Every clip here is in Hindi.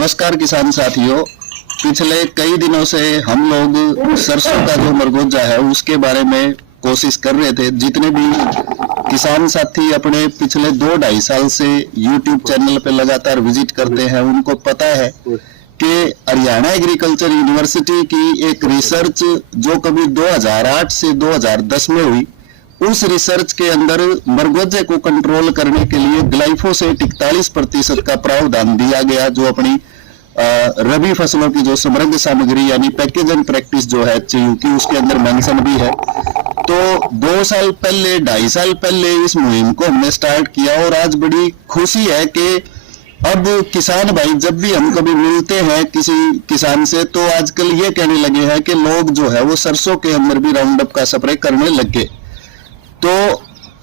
नमस्कार किसान साथियों। पिछले कई दिनों से हम लोग सरसों का जो मरगोजा है उसके बारे में कोशिश कर रहे थे। जितने भी किसान साथी अपने पिछले 2-2.5 साल से YouTube चैनल पे लगातार विजिट करते हैं उनको पता है कि हरियाणा एग्रीकल्चर यूनिवर्सिटी की एक रिसर्च जो कभी 2008 से 2010 में हुई, उस रिसर्च के अंदर मरगोजे को कंट्रोल करने के लिए ग्लाइफोसेट 41% का प्रावधान दिया गया, जो अपनी रबी फसलों की जो समृद्ध सामग्री यानी पैकेज एंड प्रैक्टिस जो है एचयू की, उसके अंदर मेंशन भी है। तो 2 साल पहले 2.5 साल पहले इस मुहिम को हमने स्टार्ट किया और आज बड़ी खुशी है कि अब किसान भाई जब भी हम कभी मिलते हैं किसी किसान से तो आजकल ये कहने लगे हैं कि लोग जो है वो सरसों के अंदर भी राउंड अप का स्प्रे करने लगे। तो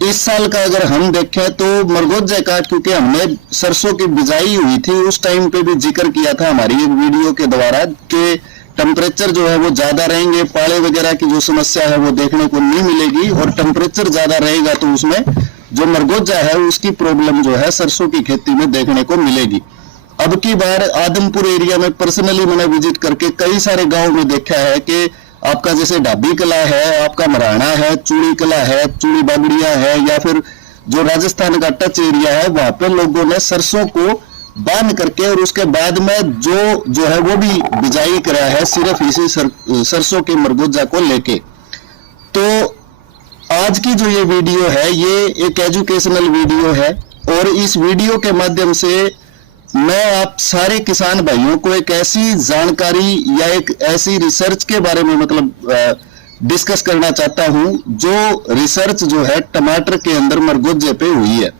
इस साल का अगर हम देखें तो मरगोजे का, क्योंकि हमने सरसों की बिजाई हुई थी उस टाइम पे भी जिक्र किया था हमारी एक वीडियो के द्वारा कि टेम्परेचर जो है वो ज्यादा रहेंगे, पाले वगैरह की जो समस्या है वो देखने को नहीं मिलेगी, और टेम्परेचर ज्यादा रहेगा तो उसमें जो मरगोजा है उसकी प्रॉब्लम जो है सरसों की खेती में देखने को मिलेगी। अब की बार आदमपुर एरिया में पर्सनली मैंने विजिट करके कई सारे गाँव में देखा है कि आपका जैसे ढाबी कला है, आपका मराना है, चूड़ी कला है, चूड़ी बागड़िया है, या फिर जो राजस्थान का टच एरिया है वहां पे लोगों ने सरसों को बांध करके और उसके बाद में जो है वो भी बिजाई करा है सिर्फ इसी सरसों के मरगोजा को लेके। तो आज की जो ये वीडियो है ये एक एजुकेशनल वीडियो है और इस वीडियो के माध्यम से मैं आप सारे किसान भाइयों को एक ऐसी जानकारी या एक ऐसी रिसर्च के बारे में डिस्कस करना चाहता हूं जो रिसर्च जो है टमाटर के अंदर मरगोजे पे हुई है।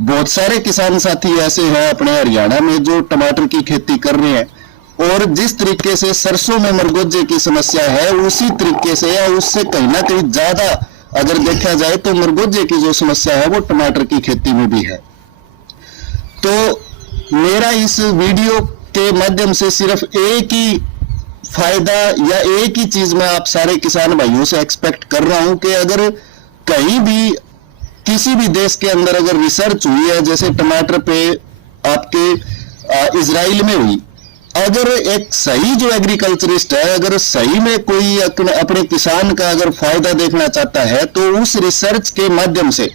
बहुत सारे किसान साथी ऐसे हैं अपने हरियाणा में जो टमाटर की खेती कर रहे हैं और जिस तरीके से सरसों में मरगोजे की समस्या है उसी तरीके से या उससे कहीं ना कहीं ज्यादा अगर देखा जाए तो मरगोजे की जो समस्या है वो टमाटर की खेती में भी है। तो मेरा इस वीडियो के माध्यम से सिर्फ एक ही फायदा या एक ही चीज मैं आप सारे किसान भाइयों से एक्सपेक्ट कर रहा हूं कि अगर कहीं भी किसी भी देश के अंदर अगर रिसर्च हुई है, जैसे टमाटर पे आपके इजराइल में हुई, अगर एक सही जो एग्रीकल्चरिस्ट है अगर सही में कोई अपने किसान का अगर फायदा देखना चाहता है तो उस रिसर्च के माध्यम से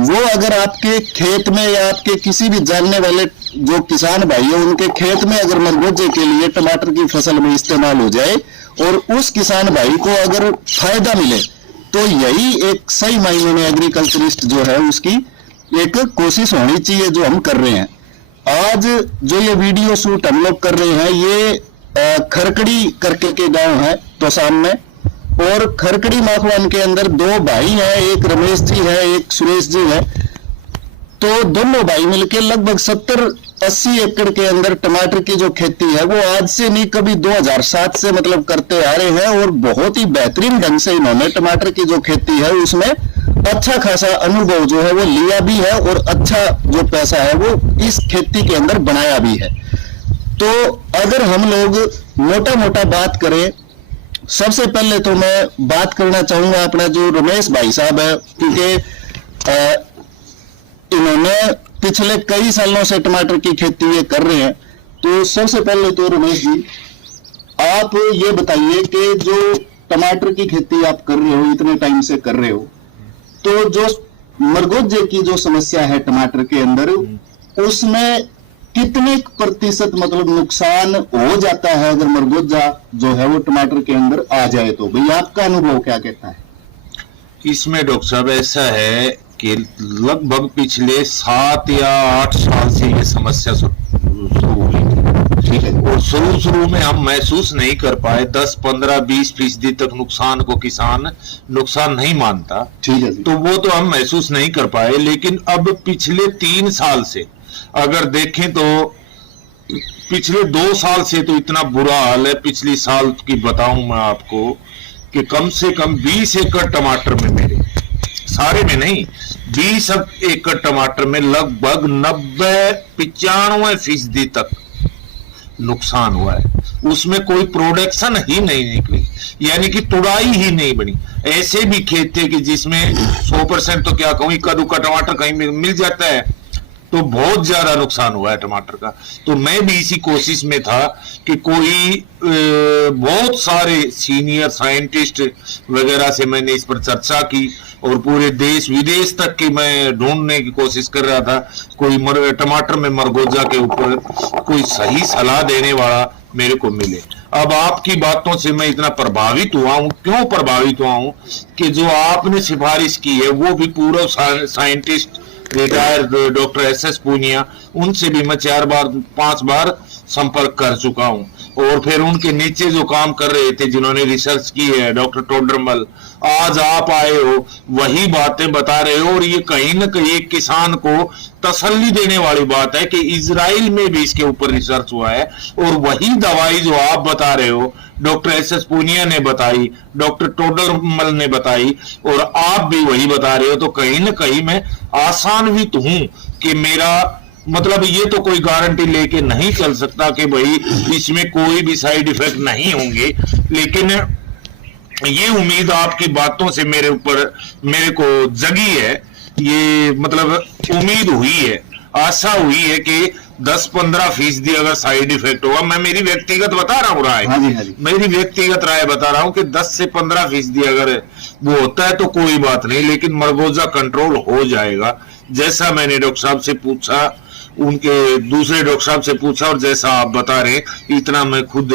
वो अगर आपके खेत में या आपके किसी भी जानने वाले जो किसान भाई है उनके खेत में अगर मरगोजे के लिए टमाटर की फसल में इस्तेमाल हो जाए और उस किसान भाई को अगर फायदा मिले तो यही एक सही मायने में एग्रीकल्चरिस्ट जो है उसकी एक कोशिश होनी चाहिए जो हम कर रहे हैं। आज जो ये वीडियो शूट हम लोग कर रहे हैं ये खरकड़ी करके के गांव है तोसाम में, और खरकड़ी माखवान के अंदर 2 भाई हैं, एक रमेश जी है एक सुरेश जी है। तो दोनों भाई मिलकर लगभग 70-80 एकड़ के अंदर टमाटर की जो खेती है वो आज से नहीं कभी 2007 से करते आ रहे हैं और बहुत ही बेहतरीन ढंग से इन्होंने टमाटर की जो खेती है उसमें अच्छा खासा अनुभव जो है वो लिया भी है और अच्छा जो पैसा है वो इस खेती के अंदर बनाया भी है। तो अगर हम लोग मोटा मोटा बात करें, सबसे पहले तो मैं बात करना चाहूंगा अपना जो रमेश भाई साहब है, क्योंकि इन्होंने पिछले कई सालों से टमाटर की खेती ये कर रहे हैं। तो सबसे पहले तो रमेश जी आप ये बताइए कि जो टमाटर की खेती आप कर रहे हो इतने टाइम से कर रहे हो, तो जो मरगोजे की जो समस्या है टमाटर के अंदर उसमें कितने प्रतिशत नुकसान हो जाता है अगर मरगोजा जो है वो टमाटर के अंदर आ जाए तो? भाई आपका अनुभव क्या कहता है इसमें? डॉक्टर साहब ऐसा है कि लगभग पिछले 7 या 8 साल से ये समस्या शुरू हुई थी, ठीक है, और शुरू में हम महसूस नहीं कर पाए। 10, 15, 20% तक नुकसान को किसान नुकसान नहीं मानता, ठीक है, तो वो तो हम महसूस नहीं कर पाए। लेकिन अब पिछले 3 साल से अगर देखें तो पिछले 2 साल से तो इतना बुरा हाल है। पिछली साल की बताऊं मैं आपको कि कम से कम 20 एकड़ टमाटर में, मेरे सारे में नहीं, 20 एकड़ टमाटर में लगभग 90-95% तक नुकसान हुआ है। उसमें कोई प्रोडक्शन ही नहीं निकली, यानी कि तुड़ाई ही नहीं बनी। ऐसे भी खेत थे कि जिसमें 100% तो क्या कहूं, इक्का दुक्का टमाटर कहीं मिल जाता है, तो बहुत ज्यादा नुकसान हुआ है टमाटर का। तो मैं भी इसी कोशिश में था कि कोई बहुत सारे सीनियर साइंटिस्ट वगैरह से मैंने इस पर चर्चा की और पूरे देश विदेश तक की मैं ढूंढने की कोशिश कर रहा था कोई टमाटर में मरगोजा के ऊपर कोई सही सलाह देने वाला मेरे को मिले। अब आपकी बातों से मैं इतना प्रभावित हुआ हूं। क्यों प्रभावित हुआ हूं कि जो आपने सिफारिश की है वो भी पूर्व scientist retired doctor S Poonia, उनसे भी मैं 4-5 बार संपर्क कर चुका हूं। और फिर उनके नीचे जो काम कर रहे थे जिन्होंने रिसर्च की है डॉक्टर टोडरमल, आज आप आए हो वही बातें बता रहे हो। और ये कहीं ना कहीं एक किसान को तसल्ली देने वाली बात है कि इजराइल में भी इसके ऊपर रिसर्च हुआ है और वही दवाई जो आप बता रहे हो डॉक्टर एस पूनिया ने बताई, डॉक्टर टोडरमल ने बताई और आप भी वही बता रहे हो। तो कहीं ना कहीं मैं आसान्वित हूं कि मेरा मतलब ये तो कोई गारंटी लेके नहीं चल सकता कि भाई इसमें कोई भी साइड इफेक्ट नहीं होंगे, लेकिन ये उम्मीद आपकी बातों से मेरे को जगी है। ये मतलब उम्मीद हुई है, आशा हुई है कि 10-15% अगर साइड इफेक्ट होगा, मैं मेरी व्यक्तिगत बता रहा हूँ राय, मेरी व्यक्तिगत राय बता रहा हूँ कि 10 से 15% अगर वो होता है तो कोई बात नहीं, लेकिन मरगोजा कंट्रोल हो जाएगा। जैसा मैंने डॉक्टर साहब से पूछा, उनके दूसरे डॉक्टर साहब से पूछा और जैसा आप बता रहे इतना मैं खुद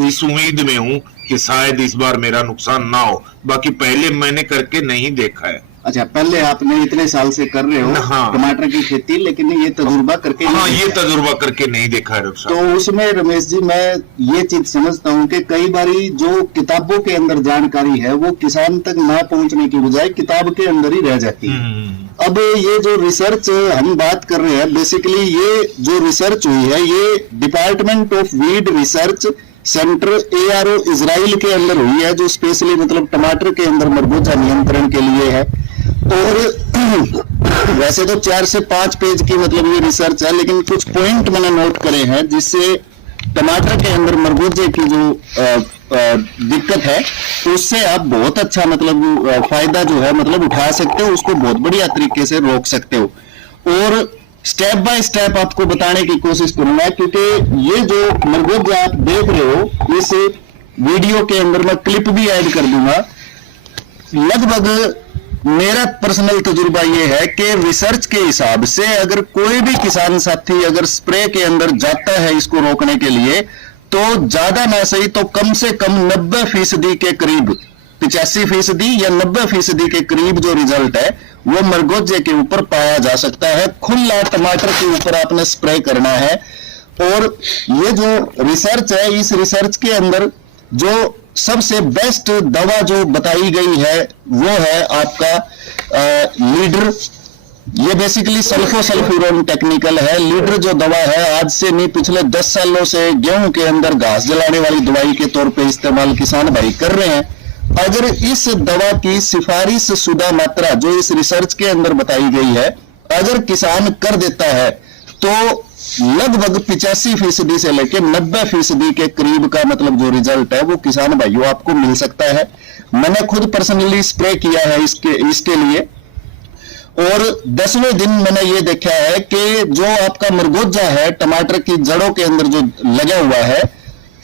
इस उम्मीद में हूं कि शायद इस बार मेरा नुकसान ना हो। बाकी पहले मैंने करके नहीं देखा है। अच्छा, पहले आपने इतने साल से कर रहे हो टमाटर की खेती, लेकिन ये तजुर्बा करके ये तजुर्बा करके नहीं देखा है डॉक्टर साहब। तो उसमें रमेश जी मैं ये चीज समझता हूँ कि कई बारी जो किताबों के अंदर जानकारी है वो किसान तक ना पहुंचने की बजाय किताब के अंदर ही रह जाती है। अब ये जो रिसर्च हम बात कर रहे हैं, बेसिकली ये जो रिसर्च हुई है ये department of weed research centre ARO Israel के अंदर हुई है, जो स्पेशली मतलब टमाटर के अंदर मरगोजा नियंत्रण के लिए है। और वैसे तो 4 से 5 पेज की मतलब ये रिसर्च है, लेकिन कुछ पॉइंट मैंने नोट करे हैं जिससे टमाटर के अंदर मरगोजे की जो दिक्कत है उससे आप बहुत अच्छा मतलब फायदा जो है मतलब उठा सकते हो, उसको बहुत बढ़िया तरीके से रोक सकते हो। और स्टेप बाय स्टेप आपको बताने की कोशिश करूंगा, क्योंकि ये जो मरगोजा आप देख रहे हो इस वीडियो के अंदर मैं क्लिप भी ऐड कर दूंगा। लगभग मेरा पर्सनल तजुर्बा ये है कि रिसर्च के हिसाब से अगर कोई भी किसान साथी अगर स्प्रे के अंदर जाता है इसको रोकने के लिए, तो ज्यादा ना सही तो कम से कम 90% के करीब, 85% या 90% के करीब जो रिजल्ट है वो मरगोजे के ऊपर पाया जा सकता है। खुला टमाटर के ऊपर आपने स्प्रे करना है। और ये जो रिसर्च है, इस रिसर्च के अंदर जो सबसे बेस्ट दवा जो बताई गई है वो है आपका लीडर। ये बेसिकली सल्फोसल्फ्यूरोन टेक्निकल है। लीडर जो दवा है आज से नहीं पिछले 10 सालों से गेहूं के अंदर घास जलाने वाली दवाई के तौर पे इस्तेमाल किसान भाई कर रहे हैं। अगर इस दवा की सिफारिश शुदा मात्रा जो इस रिसर्च के अंदर बताई गई है अगर किसान कर देता है तो लगभग 85% से लेकर 90% के करीब का मतलब जो रिजल्ट है वो किसान भाइयों आपको मिल सकता है। मैंने खुद पर्सनली स्प्रे किया है इसके लिए, और 10वें दिन मैंने ये देखा है कि जो आपका मरगोजा है टमाटर की जड़ों के अंदर जो लगा हुआ है,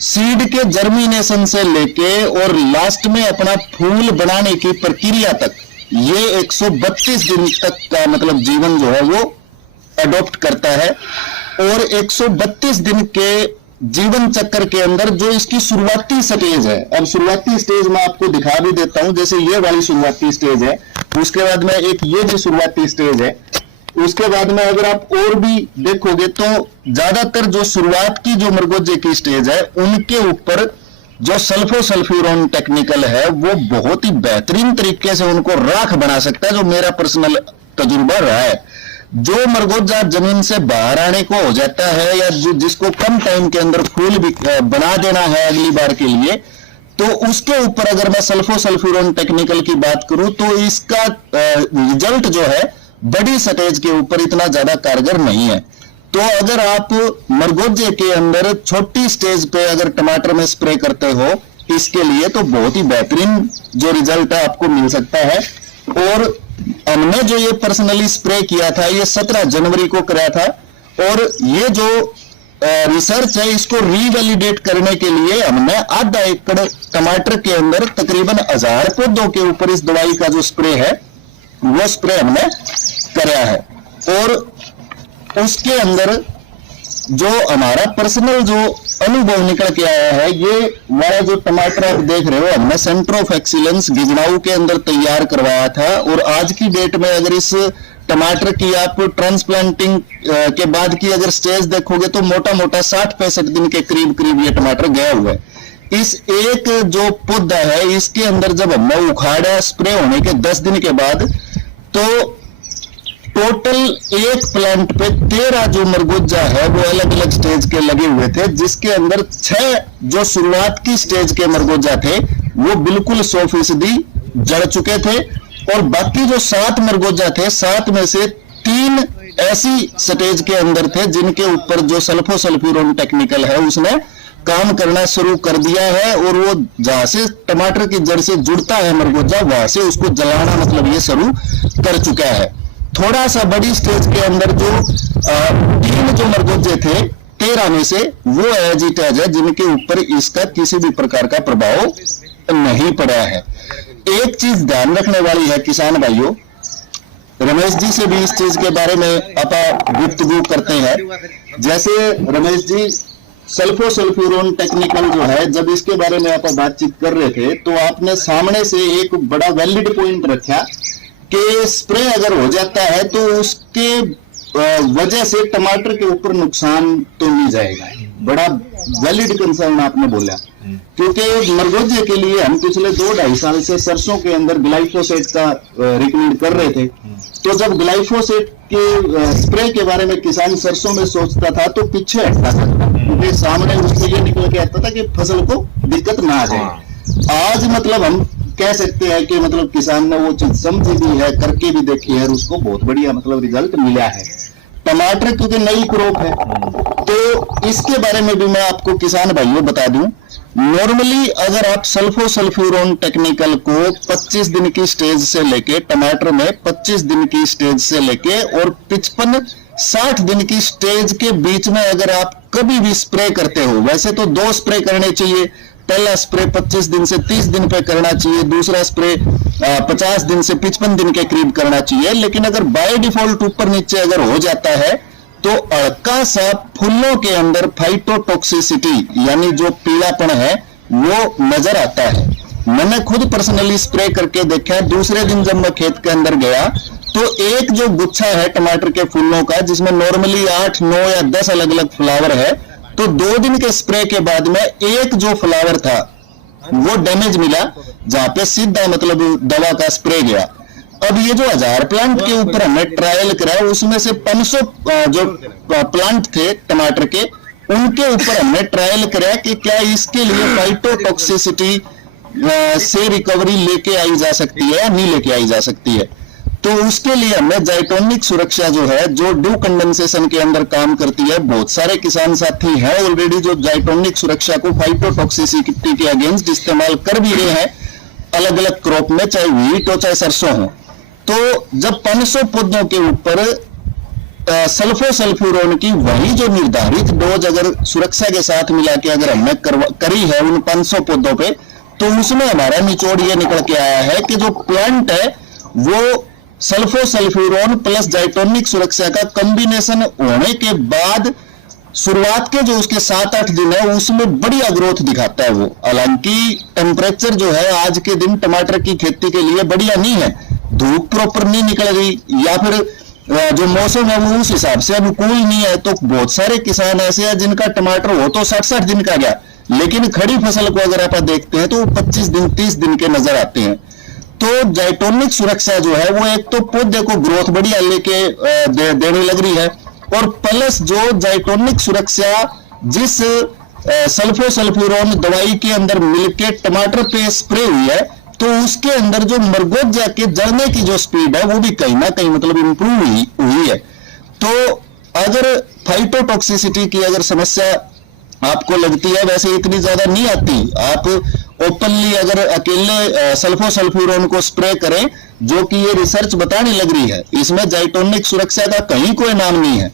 सीड के जर्मिनेशन से लेके और लास्ट में अपना फूल बनाने की प्रक्रिया तक ये 132 दिन तक का मतलब जीवन जो है वो अडॉप्ट करता है। और 132 दिन के जीवन चक्र के अंदर जो इसकी शुरुआती स्टेज है, अब शुरुआती स्टेज में आपको दिखा भी देता हूं, जैसे ये वाली शुरुआती स्टेज है, उसके बाद में एक ये भी शुरुआती स्टेज है, उसके बाद में अगर आप और भी देखोगे तो ज्यादातर जो शुरुआत की जो मरगोजे की स्टेज है उनके ऊपर जो सल्फोसल्फ्यूरोन टेक्निकल है वो बहुत ही बेहतरीन तरीके से उनको राख बना सकता है, जो मेरा पर्सनल तजुर्बा रहा है। जो मरगोजा जमीन से बाहर आने को हो जाता है या जिसको कम टाइम के अंदर फूल भी बना देना है अगली बार के लिए, तो उसके ऊपर अगर मैं सल्फोसल्फ्यूरोन टेक्निकल की बात करूं तो इसका रिजल्ट जो है बड़ी स्टेज के ऊपर इतना ज्यादा कारगर नहीं है। तो अगर आप मरगोजे के अंदर छोटी स्टेज पे अगर टमाटर में स्प्रे करते हो इसके लिए तो बहुत ही बेहतरीन जो रिजल्ट है आपको मिल सकता है। और हमने जो ये पर्सनली स्प्रे किया था ये 17 जनवरी को कराया था, और ये जो रिसर्च है इसको रीवैलिडेट करने के लिए हमने आधा एकड़ टमाटर के अंदर तकरीबन 1000 पौधों के ऊपर इस दवाई का जो स्प्रे है वो स्प्रे हमने कराया है। और उसके अंदर जो हमारा पर्सनल जो अनुभव निकल के आया है, ये वाला जो टमाटर आप देख रहे हो हमने सेंटर ऑफ एक्सीलेंस गिजनाऊ के अंदर तैयार करवाया था, और आज की डेट में अगर इस टमाटर की आप ट्रांसप्लांटिंग के बाद की अगर स्टेज देखोगे तो मोटा मोटा 60-65 दिन के करीब करीब ये टमाटर गया हुआ है। इस एक जो पौधा है इसके अंदर जब हमने उखाड़ा स्प्रे होने के 10 दिन के बाद, तो टोटल एक प्लांट पे 13 जो मरगुजा है वो अलग अलग स्टेज के लगे हुए थे, जिसके अंदर 6 जो शुरुआत की स्टेज के मरगुजा थे वो बिल्कुल 100% जड़ चुके थे, और बाकी जो 7 मरगुजा थे 7 में से 3 ऐसी स्टेज के अंदर थे जिनके ऊपर जो सल्फोसल्फ्यूरोन टेक्निकल है उसने काम करना शुरू कर दिया है, और वो जहां से टमाटर की जड़ से जुड़ता है मरगुजा वहां से उसको जलाना मतलब ये शुरू कर चुका है। थोड़ा सा बड़ी स्टेज के अंदर जो 3 जो मरगुजे थे 13 में से वो एज इट एज है, जिनके ऊपर इसका किसी भी प्रकार का प्रभाव नहीं पड़ा है। एक चीज ध्यान रखने वाली है किसान भाइयों, रमेश जी से भी इस चीज के बारे में आप गुफ्तगू करते हैं। जैसे रमेश जी सल्फोसल्फ्यूरोन टेक्निकल जो है, जब इसके बारे में आप बातचीत कर रहे थे तो आपने सामने से एक बड़ा वैलिड पॉइंट रखा कि स्प्रे अगर हो जाता है तो उसके वजह से टमाटर के ऊपर नुकसान तो नहीं जाएगा। बड़ा वैलिड कंसर्न आपने बोला, क्योंकि मरगोजे के लिए हम पिछले 2-2.5 साल से सरसों के अंदर ग्लाइफोसेट का रिकमेंड कर रहे थे। तो जब ग्लाइफोसेट के स्प्रे के बारे में किसान सरसों में सोचता था तो पीछे हटता था, क्योंकि सामने उसको ये निकल के आता था कि फसल को दिक्कत ना आ जाए। आज मतलब हम कह सकते हैं कि मतलब किसान ने वो चीज समझी भी है, करके भी देखी है, और उसको बहुत बढ़िया मतलब रिजल्ट मिला है। टमाटर क्योंकि नई क्रॉप है तो इसके बारे में भी मैं आपको किसान भाइयों बता दूं, नॉर्मली अगर आप सल्फोसल्फ्यूरोन टेक्निकल को 25 दिन की स्टेज से लेके टमाटर में 25 दिन की स्टेज से लेके और 55-60 दिन की स्टेज के बीच में अगर आप कभी भी स्प्रे करते हो, वैसे तो 2 स्प्रे करने चाहिए। पहला स्प्रे 25 दिन से 30 दिन पे करना चाहिए, दूसरा स्प्रे 50 दिन से 55 दिन के करीब करना चाहिए। लेकिन अगर बाय डिफॉल्ट ऊपर नीचे अगर हो जाता है तो हल्का सा फूलों के अंदर फाइटोटॉक्सिसिटी यानी जो पीलापन है वो नजर आता है। मैंने खुद पर्सनली स्प्रे करके देखा। दूसरे दिन जब मैं खेत के अंदर गया तो एक जो गुच्छा है टमाटर के फूलों का, जिसमें नॉर्मली 8, 9 या 10 अलग अलग फ्लावर है, तो 2 दिन के स्प्रे के बाद में एक जो फ्लावर था वो डैमेज मिला, जहां पे सीधा मतलब दवा का स्प्रे गया। अब ये जो 1000 प्लांट के ऊपर हमने ट्रायल कराया, उसमें से 500 जो प्लांट थे टमाटर के, उनके ऊपर हमने ट्रायल कराया कि क्या इसके लिए फाइटोटॉक्सिसिटी से रिकवरी लेके आई जा सकती है या नहीं लेके आई जा सकती है। तो उसके लिए हमने जाइटोनिक सुरक्षा जो है, जो ड्यू कंडेंसेशन के अंदर काम करती है, बहुत सारे किसान साथी हैं ऑलरेडी जो जाइटोनिक सुरक्षा को फाइटोटॉक्सिसिटी के अगेंस्ट इस्तेमाल कर भी रहे हैं अलग अलग क्रॉप में, चाहे व्हीट हो चाहे सरसों हो। तो जब 500 पौधों के ऊपर सल्फोसल्फ्यूरोन की वही जो निर्धारित डोज अगर सुरक्षा के साथ मिला के अगर हमने करी है उन 500 पौधों पे, तो उसमें हमारा निचोड़ ये निकल के आया है कि जो प्लांट है वो सल्फोसल्फ्यूरोन प्लस जाइटोनिक सुरक्षा का कॉम्बिनेशन होने के बाद शुरुआत के जो उसके 7-8 दिन है उसमें बढ़िया ग्रोथ दिखाता है वो। हालांकि टेम्परेचर जो है आज के दिन टमाटर की खेती के लिए बढ़िया नहीं है, धूप प्रॉपर नहीं निकल रही या फिर जो मौसम है वो उस हिसाब से अनुकूल नहीं है। तो बहुत सारे किसान ऐसे हैं जिनका टमाटर हो तो 60-60 दिन का गया, लेकिन खड़ी फसल को अगर आप देखते हैं तो 25 दिन 30 दिन के नजर आते हैं। तो जाइटोनिक सुरक्षा जो है वो एक तो पौधे को ग्रोथ बढ़िया लेके देने लग रही है, और प्लस जो जाइटोनिक सुरक्षा जिस सल्फोसल्फ्यूरोन दवाई के अंदर मिलके टमाटर पे स्प्रे हुई है, तो उसके अंदर जो मरगोजा के जलने की जो स्पीड है वो भी कहीं ना कहीं मतलब इंप्रूव हुई है। तो अगर फाइटोटॉक्सिसिटी की अगर समस्या आपको लगती है, वैसे इतनी ज्यादा नहीं आती, आप ओपनली अगर अकेले सल्फोसल्फ्यूरोन को स्प्रे करें जो कि ये रिसर्च बताने लग रही है, इसमें जाइटोनिक सुरक्षा का कहीं कोई नाम नहीं है,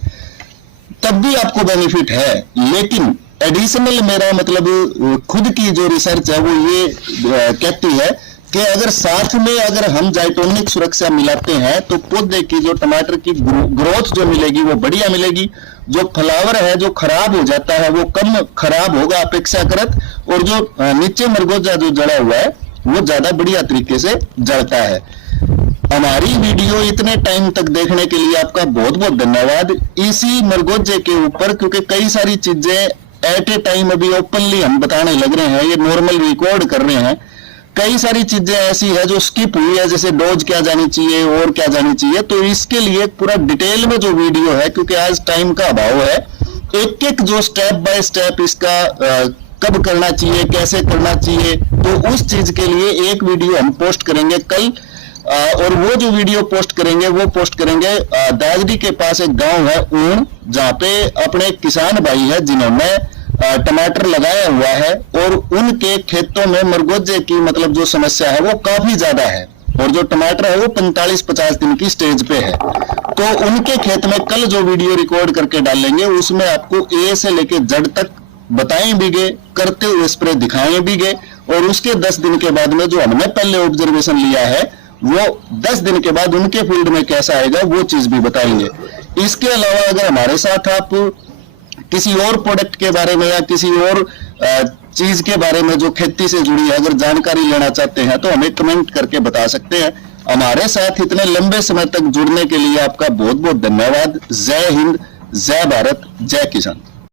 तब भी आपको बेनिफिट है। लेकिन एडिशनल मेरा मतलब खुद की जो रिसर्च है वो ये कहती है कि अगर साथ में अगर हम जाइटोनिक सुरक्षा मिलाते हैं तो पौधे की जो टमाटर की ग्रोथ जो मिलेगी वो बढ़िया मिलेगी, जो फ्लावर है जो खराब हो जाता है वो कम खराब होगा अपेक्षाकृत, और जो नीचे मरगोजा जो जड़ा हुआ है वो ज्यादा बढ़िया तरीके से जड़ता है। हमारी वीडियो इतने टाइम तक देखने के लिए आपका बहुत बहुत धन्यवाद। इसी मरगोजे के ऊपर, क्योंकि कई सारी चीजें एट ए टाइम अभी ओपनली हम बताने लग रहे हैं, ये नॉर्मल रिकॉर्ड कर रहे हैं, कई सारी चीजें ऐसी है जो स्किप हुई है, जैसे डोज क्या जानी चाहिए और क्या जानी चाहिए, तो इसके लिए पूरा डिटेल में जो वीडियो है, क्योंकि आज टाइम का अभाव है, एक एक जो स्टेप बाय स्टेप इसका कब करना चाहिए, कैसे करना चाहिए, तो उस चीज के लिए एक वीडियो हम पोस्ट करेंगे कल। और वो जो वीडियो पोस्ट करेंगे वो पोस्ट करेंगे दादरी के पास एक गांव है ऊन, जहाँ पे अपने किसान भाई है जिन्होंने टमाटर लगाया हुआ है, और उनके खेतों में मरगोजे की मतलब जो समस्या है वो काफी ज्यादा है, और जो टमाटर है वो 45-50 दिन की स्टेज पे है। तो उनके खेत में कल जो वीडियो रिकॉर्ड करके डालेंगे उसमें आपको ए से लेके जेड तक बताएं भी गए, करते हुए स्प्रे दिखाएं भी गए, और उसके 10 दिन के बाद में जो हमने पहले ऑब्जर्वेशन लिया है वो 10 दिन के बाद उनके फील्ड में कैसा आएगा वो चीज भी बताएंगे। इसके अलावा अगर हमारे साथ आप किसी और प्रोडक्ट के बारे में या किसी और चीज के बारे में जो खेती से जुड़ी है अगर जानकारी लेना चाहते हैं तो हमें कमेंट करके बता सकते हैं। हमारे साथ इतने लंबे समय तक जुड़ने के लिए आपका बहुत बहुत धन्यवाद। जय हिंद, जय भारत, जय किसान।